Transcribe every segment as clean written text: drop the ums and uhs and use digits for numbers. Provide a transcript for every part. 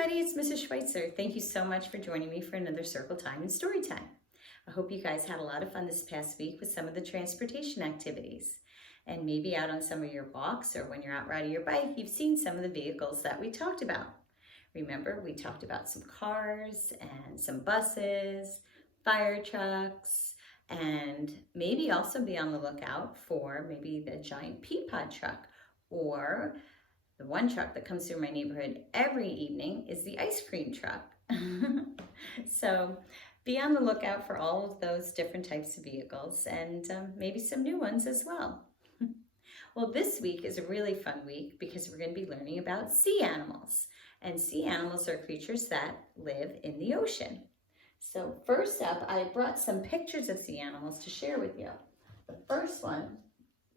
everybody, it's Mrs. Schweitzer. Thank you so much for joining me for another Circle Time and Story Time. I hope you guys had a lot of fun this past week with some of the transportation activities. And maybe out on some of your walks or when you're out riding your bike, you've seen some of the vehicles that we talked about. Remember, we talked about some cars and some buses, fire trucks, and maybe also be on the lookout for maybe the giant pea pod truck, or the one truck that comes through my neighborhood every evening is the ice cream truck. So be on the lookout for all of those different types of vehicles and maybe some new ones as well. Well, this week is a really fun week because we're going to be learning about sea animals. And sea animals are creatures that live in the ocean. So first up, I brought some pictures of sea animals to share with you. The first one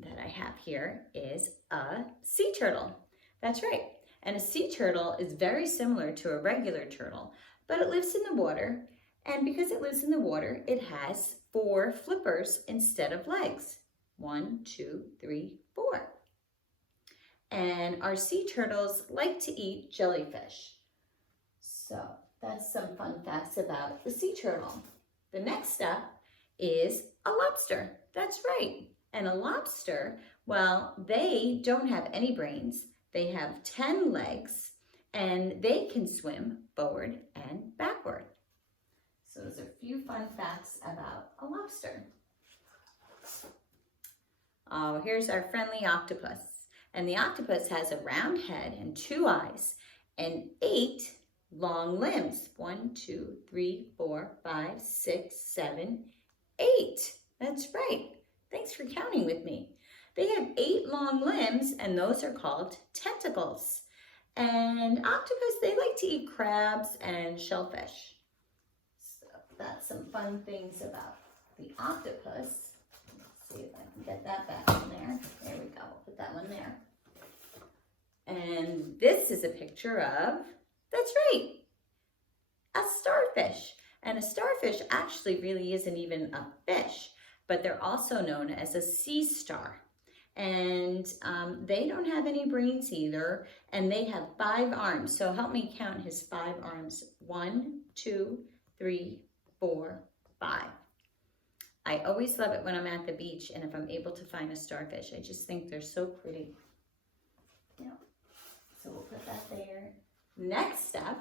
that I have here is a sea turtle. That's right. And a sea turtle is very similar to a regular turtle, but it lives in the water. And because it lives in the water, it has 4 flippers instead of legs. 1, 2, 3, 4. And our sea turtles like to eat jellyfish. So that's some fun facts about the sea turtle. The next up is a lobster. That's right. And a lobster, well, they don't have any brains. They have 10 legs and they can swim forward and backward. So those are a few fun facts about a lobster. Oh, here's our friendly octopus. And the octopus has a round head and 2 eyes and 8 long limbs. 1, 2, 3, 4, 5, 6, 7, 8. That's right. Thanks for counting with me. They have 8 long limbs, and those are called tentacles. And octopus, they like to eat crabs and shellfish. So that's some fun things about the octopus. Let's see if I can get that back in there. There we go. We'll put that one there. And this is a picture of, that's right, a starfish. And a starfish actually really isn't even a fish, but they're also known as a sea star. And they don't have any brains either, and they have 5 arms. So help me count his 5 arms. 1, 2, 3, 4, 5. I always love it when I'm at the beach and if I'm able to find a starfish. I just think they're so pretty. Yeah. So we'll put that there. Next up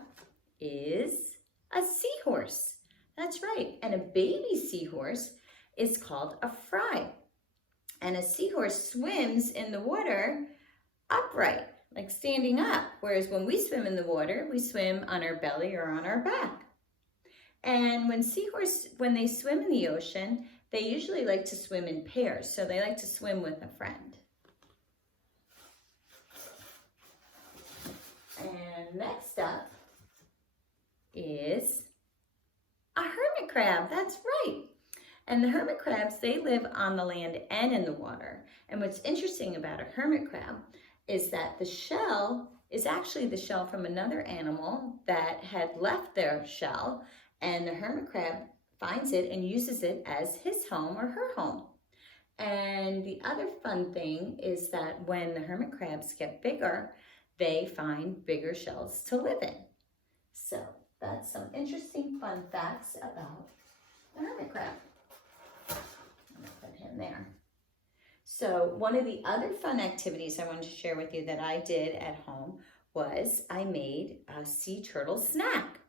is a seahorse. That's right. And a baby seahorse is called a fry. And a seahorse swims in the water upright, like standing up. Whereas when we swim in the water, we swim on our belly or on our back. And when they swim in the ocean, they usually like to swim in pairs. So they like to swim with a friend. And next up is a hermit crab. That's right. And the hermit crabs, they live on the land and in the water. And what's interesting about a hermit crab is that the shell is actually the shell from another animal that had left their shell, and the hermit crab finds it and uses it as his home or her home. And the other fun thing is that when the hermit crabs get bigger, they find bigger shells to live in. So that's some interesting fun facts about the hermit crab. I'm going to put him there. So one of the other fun activities I wanted to share with you that I did at home was I made a sea turtle snack.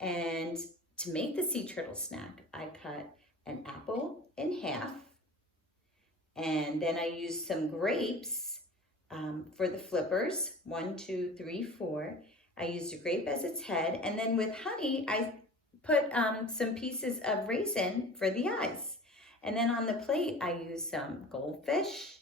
And to make the sea turtle snack, I cut an apple in half, and then I used some grapes for the flippers. 1, 2, 3, 4. I used a grape as its head, and then with honey, I put some pieces of raisin for the eyes. And then on the plate, I used some goldfish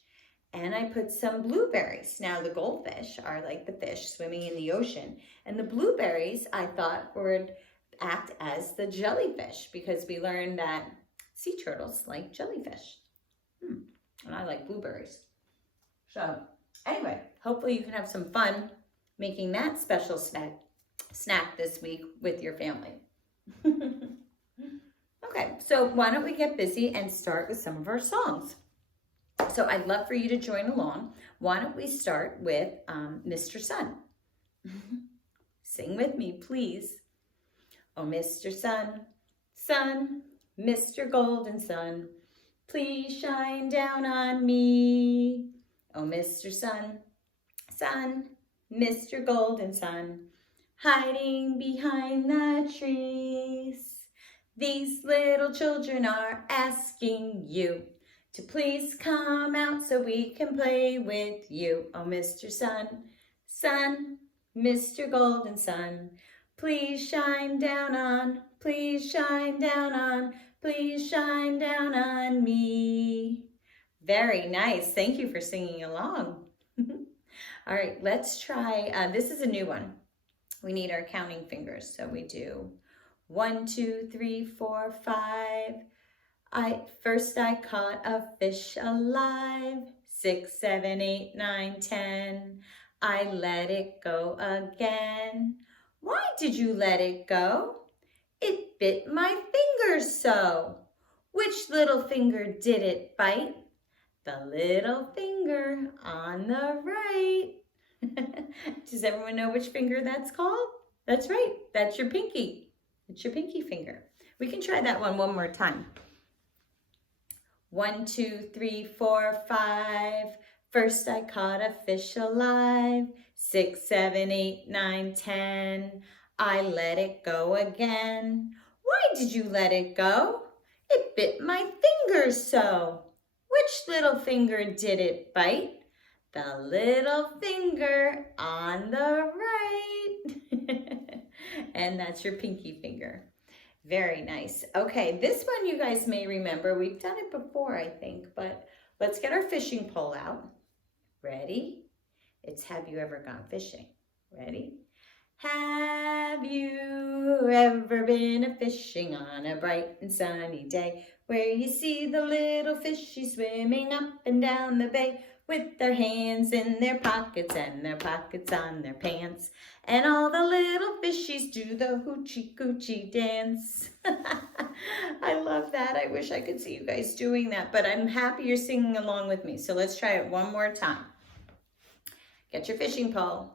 and I put some blueberries. Now the goldfish are like the fish swimming in the ocean. And the blueberries I thought would act as the jellyfish because we learned that sea turtles like jellyfish. And I like blueberries. So anyway, hopefully you can have some fun making that special snack this week with your family. Okay, so why don't we get busy and start with some of our songs. So I'd love for you to join along. Why don't we start with Mr. Sun? Sing with me, please. Oh, Mr. Sun, sun, Mr. Golden Sun, please shine down on me. Oh, Mr. Sun, sun, Mr. Golden Sun, hiding behind the trees. These little children are asking you to please come out so we can play with you. Oh, Mr. Sun, sun, Mr. Golden Sun, please shine down on, please shine down on, please shine down on me. Very nice. Thank you for singing along. All right, let's try, this is a new one. We need our counting fingers. So we do 1, 2, 3, 4, 5. First I caught a fish alive. 6, 7, 8, 9, 10. I let it go again. Why did you let it go? It bit my finger so. Which little finger did it bite? The little finger on the right. Does everyone know which finger that's called? That's right, that's your pinky. It's your pinky finger. We can try that one more time. 1, 2, 3, 4, 5. First I caught a fish alive. 6, 7, 8, 9, 10. I let it go again. Why did you let it go? It bit my finger so. Which little finger did it bite? The little finger on the right. And that's your pinky finger. Very nice. Okay, this one you guys may remember. We've done it before, I think, but let's get our fishing pole out. Ready? It's have you ever gone fishing? Ready? Have you ever been a-fishing on a bright and sunny day where you see the little fishies swimming up and down the bay with their hands in their pockets and their pockets on their pants, and all the little fishies do the hoochie coochie dance? I love that. I wish I could see you guys doing that, but I'm happy you're singing along with me. So let's try it one more time. Get your fishing pole.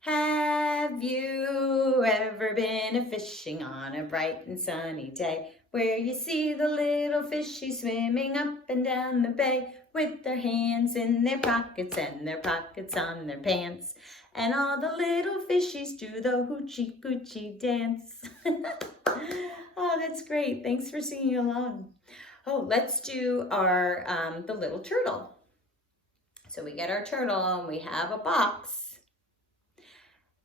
Have you ever been a-fishing on a bright and sunny day where you see the little fishies swimming up and down the bay with their hands in their pockets and their pockets on their pants, and all the little fishies do the hoochie coochie dance? Oh, that's great. Thanks for singing along. Oh, let's do our the little turtle. So we get our turtle and we have a box.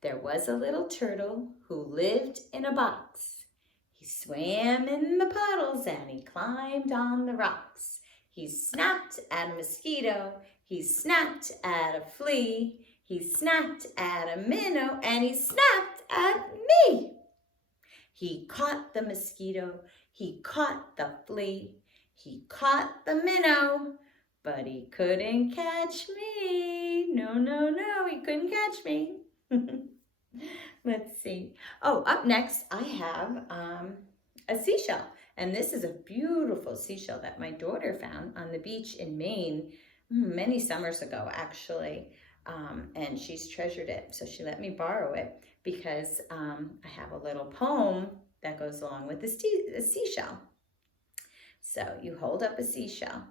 There was a little turtle who lived in a box. He swam in the puddles and he climbed on the rocks. He snapped at a mosquito, he snapped at a flea, he snapped at a minnow, and he snapped at me. He caught the mosquito, he caught the flea, he caught the minnow, but he couldn't catch me. No, no, no, he couldn't catch me. Let's see. Oh, up next I have a seashell. And this is a beautiful seashell that my daughter found on the beach in Maine many summers ago, actually. And she's treasured it. So she let me borrow it because I have a little poem that goes along with the seashell. So you hold up a seashell.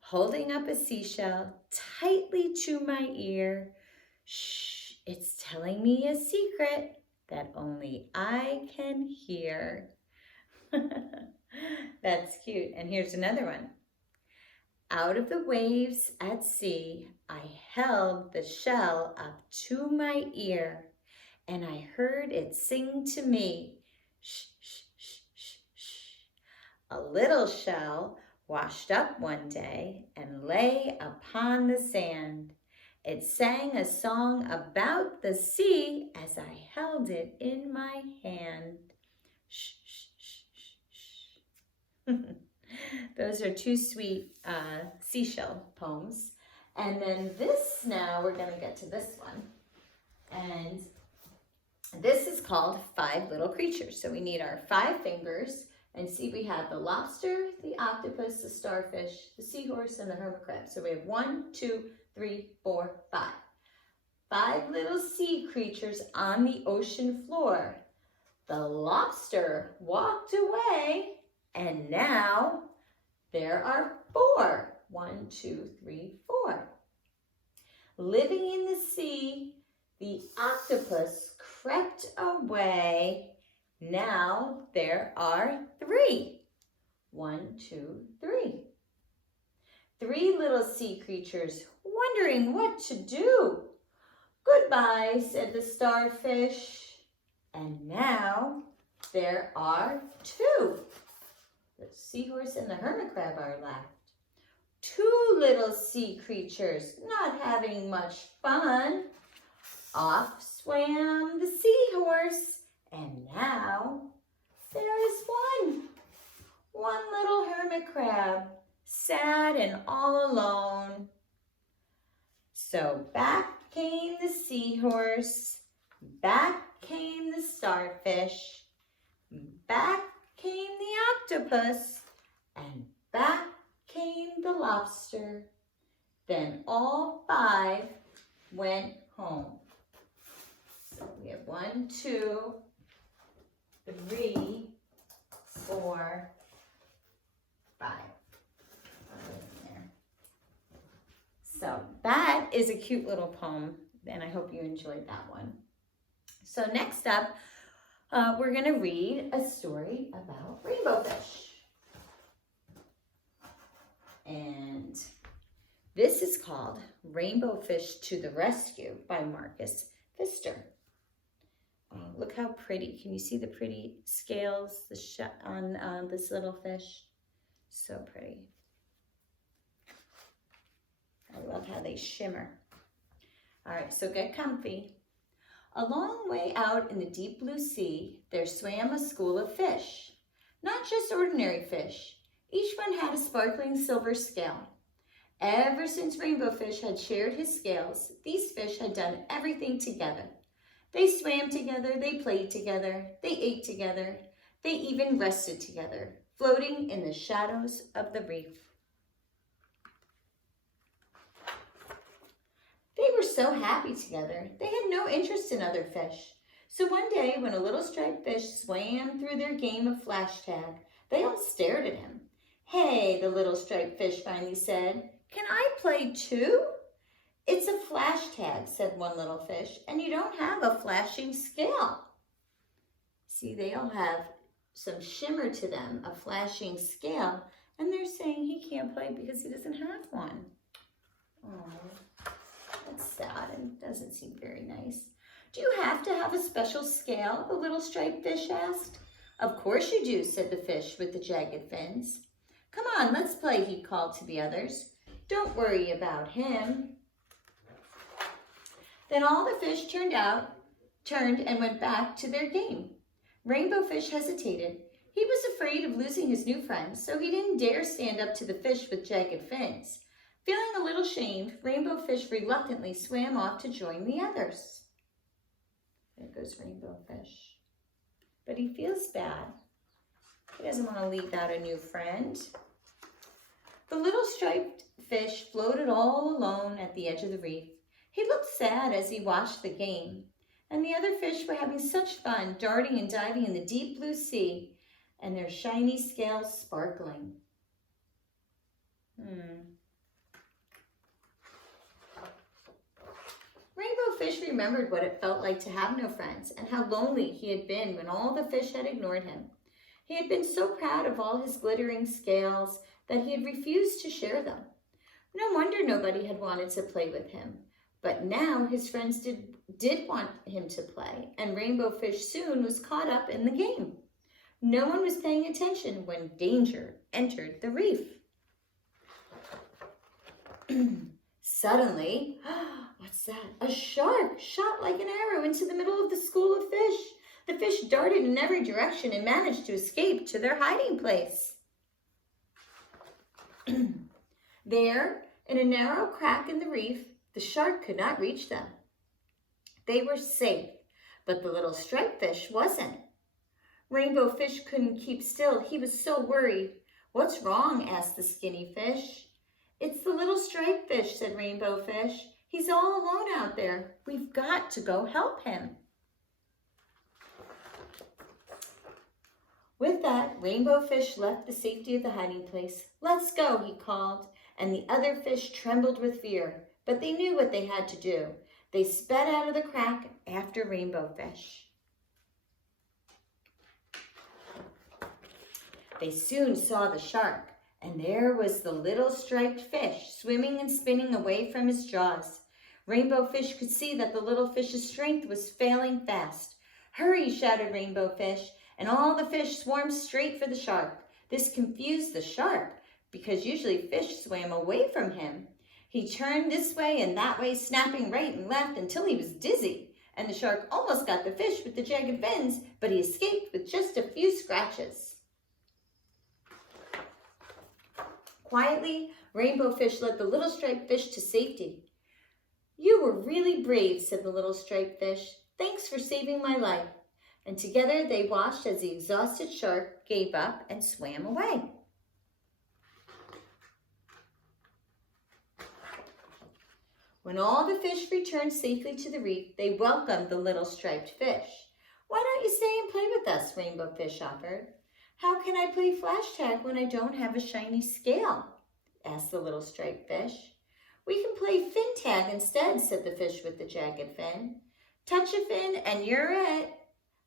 Holding up a seashell tightly to my ear. Shh, it's telling me a secret that only I can hear. That's cute. And here's another one. Out of the waves at sea, I held the shell up to my ear, and I heard it sing to me, shh, shh, shh, shh, shh. A little shell washed up one day and lay upon the sand. It sang a song about the sea as I held it in my hand. Shh, shh, shh, shh, shh. Those are two sweet seashell poems. And then this, now we're going to get to this one. And this is called Five Little Creatures. So we need our 5 fingers. And see, we have the lobster, the octopus, the starfish, the seahorse, and the hermit crab. So we have 1, 2, 3, 4, 5. 5 little sea creatures on the ocean floor. The lobster walked away, and now there are 4. 1, 2, 3, 4. Living in the sea, the octopus crept away. Now there are 3. 1, 2, 3. 3 little sea creatures wondering what to do. Goodbye, said the starfish. And now there are 2. The seahorse and the hermit crab are left. 2 little sea creatures not having much fun. Off swam the seahorse, and now there is 1 little hermit crab, sad and all alone. So back came the seahorse, back came the starfish, back came the octopus, and back came the lobster. Then all 5 went home. So we have 1, 2, 3, 4, 5. So that is a cute little poem, and I hope you enjoyed that one. So next up, we're going to read a story about rainbow fish. And this is called Rainbow Fish to the Rescue by Marcus Pistor. Look how pretty. Can you see the pretty scales on this little fish? So pretty. I love how they shimmer. All right, so get comfy. A long way out in the deep blue sea, there swam a school of fish. Not just ordinary fish. Each one had a sparkling silver scale. Ever since Rainbow Fish had shared his scales, these fish had done everything together. They swam together, they played together, they ate together, they even rested together, floating in the shadows of the reef. They were so happy together, they had no interest in other fish. So one day, when a little striped fish swam through their game of flash tag, they all stared at him. "Hey," the little striped fish finally said, "can I play too?" "It's a flash tag," said one little fish, "and you don't have a flashing scale." See, they all have some shimmer to them, a flashing scale, and they're saying he can't play because he doesn't have one. Oh, that's sad and doesn't seem very nice. "Do you have to have a special scale?" the little striped fish asked. "Of course you do," said the fish with the jagged fins. "Come on, let's play," he called to the others. "Don't worry about him." Then all the fish turned and went back to their game. Rainbow Fish hesitated. He was afraid of losing his new friends, so he didn't dare stand up to the fish with jagged fins. Feeling a little shamed, Rainbow Fish reluctantly swam off to join the others. There goes Rainbow Fish. But he feels bad. He doesn't want to leave out a new friend. The little striped fish floated all alone at the edge of the reef. He looked sad as he watched the game, and the other fish were having such fun darting and diving in the deep blue sea, and their shiny scales sparkling. Rainbow Fish remembered what it felt like to have no friends and how lonely he had been when all the fish had ignored him. He had been so proud of all his glittering scales that he had refused to share them. No wonder nobody had wanted to play with him. But now his friends did want him to play, and Rainbow Fish soon was caught up in the game. No one was paying attention when danger entered the reef. Suddenly, what's that? A shark shot like an arrow into the middle of the school of fish. The fish darted in every direction and managed to escape to their hiding place. There, in a narrow crack in the reef, the shark could not reach them. They were safe, but the little striped fish wasn't. Rainbow Fish couldn't keep still. He was so worried. "What's wrong?" asked the skinny fish. "It's the little striped fish," said Rainbow Fish. He's all alone out there. We've got to go help him. With that, Rainbow Fish left the safety of the hiding place. "Let's go," he called, and the other fish trembled with fear, but they knew what they had to do. They sped out of the crack after Rainbow Fish. They soon saw the shark, and there was the little striped fish swimming and spinning away from his jaws. Rainbow Fish could see that the little fish's strength was failing fast. "Hurry," shouted Rainbow Fish, and all the fish swarmed straight for the shark. This confused the shark because usually fish swam away from him. He turned this way and that way, snapping right and left until he was dizzy, and the shark almost got the fish with the jagged fins, but he escaped with just a few scratches. Quietly, Rainbow Fish led the little striped fish to safety. "You were really brave," said the little striped fish. "Thanks for saving my life." And together they watched as the exhausted shark gave up and swam away. When all the fish returned safely to the reef, they welcomed the little striped fish. "Why don't you stay and play with us?" Rainbow Fish offered. "How can I play flash tag when I don't have a shiny scale?" asked the little striped fish. "We can play fin tag instead," said the fish with the jagged fin. "Touch a fin and you're it."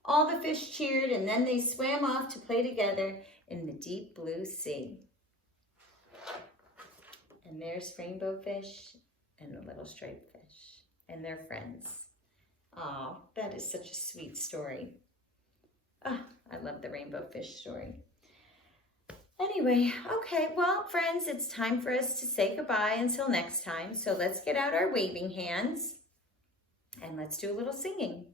All the fish cheered, and then they swam off to play together in the deep blue sea. And there's Rainbow Fish and the little striped fish and their friends. Oh, that is such a sweet story. Ah, I love the Rainbow Fish story. Anyway, okay, well, friends, it's time for us to say goodbye until next time. So let's get out our waving hands and let's do a little singing.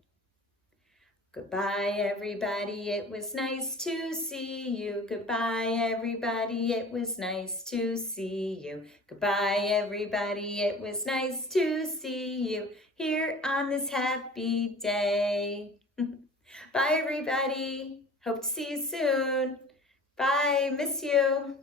Goodbye, everybody, it was nice to see you. Goodbye, everybody, it was nice to see you. Goodbye, everybody, it was nice to see you here on this happy day. Bye, everybody. Hope to see you soon. Bye, miss you.